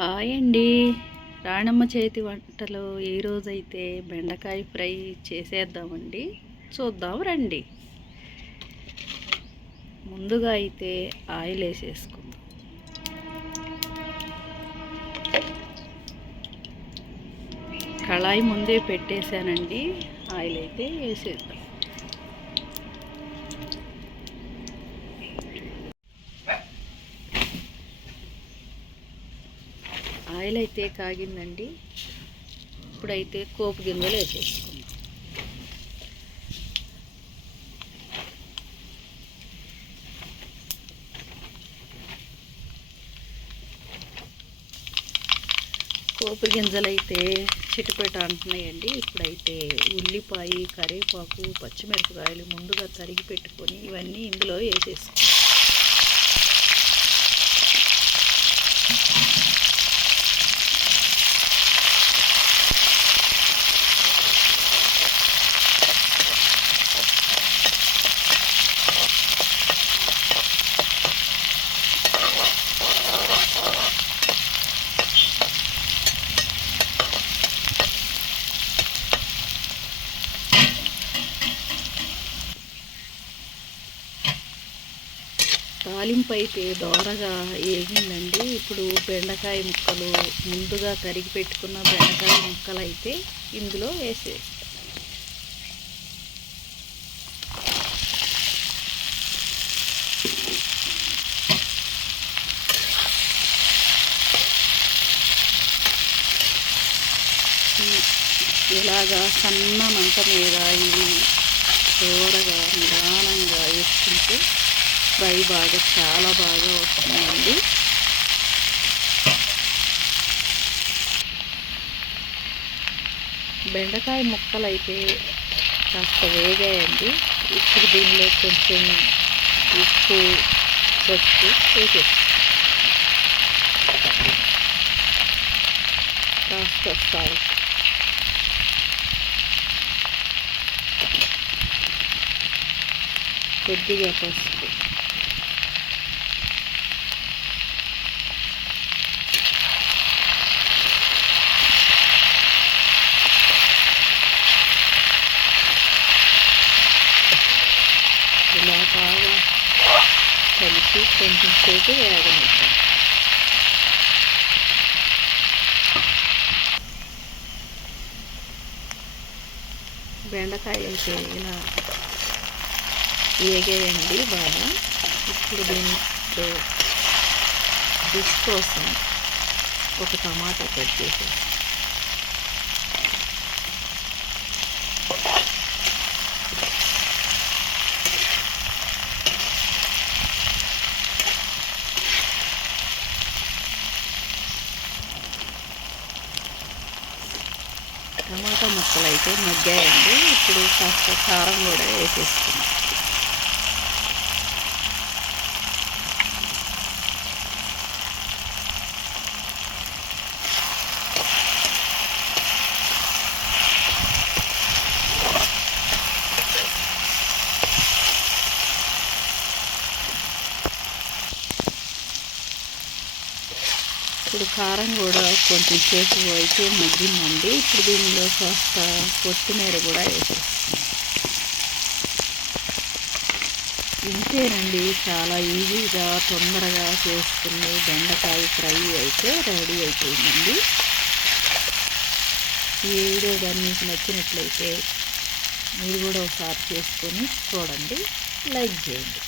Hi అండి. రాణమ్మ చేతి వంటలో ఈరోజైతే బెండకాయ ఫ్రై చేసేద్దామండి చూద్దాం రండి. ముందుగా అయితే ఆయిల్ వేసేసుకుందాం. కళాయి ముందే పెట్టేశానండి. ఆయిల్ అయితే వేసేద్దాం. ఆయిల్ అయితే కాగిందండి. ఇప్పుడైతే కోపు గింజలు వేసేసుకుందాం. కోపు గింజలు అయితే చిటిపెట అంటున్నాయండి. ఇప్పుడైతే ఉల్లిపాయ కరివేపాకు పచ్చిమిరపకాయలు ముందుగా తరిగి పెట్టుకొని ఇవన్నీ ఇందులో వేసేసుకుందాం. తాలింపు అయితే దోరగా వేగిందండి ఇప్పుడు బెండకాయ ముక్కలు ముందుగా తరిగి పెట్టుకున్న బెండకాయ ముక్కలు అయితే ఇందులో వేసేస్తాను. ఇలాగా సన్న మంట మీద ఇవి దూరగా నిదానంగా వేసుకుంటే ఫ్రై బాగా చాలా బాగా వస్తుందండి. బెండకాయ ముక్కలు అయితే కాస్త వేగాయండి. ఇప్పుడు దీనిలో కొంచెం ఉప్పు పసుపు వేసేస్తాం కాస్త సాల్ట్. కొద్దిగా పసుపు ఇలా బాగా కలిపి కొంచెం సేపు వేగనిద్దాం బెండకాయలు అయితే ఇలా వేగేయండి బాగా. ఇప్పుడు దీంట్లో డిష్ కోసం ఒక టమాటా కట్ చేసేసి టమాటా ముక్కలు అయితే మగ్గాయండి ఇప్పుడు కాస్త కారం కూడా వేసేసుకున్నాం ఇప్పుడు కారం కూడా కొంచెం సేపు అయితే మగ్గిందండి ఇప్పుడు దీనిలో కాస్త కొత్తిమీర కూడా వేసేస్తాం ఇంతేనండి. చాలా ఈజీగా తొందరగా చేసుకునే బెండకాయ ఫ్రై అయితే రెడీ అయిపోయిందండి. ఈ వీడియో కానీ మీకు నచ్చినట్లయితే మీరు కూడా ఒకసారి చేసుకొని చూడండి. లైక్ చేయండి.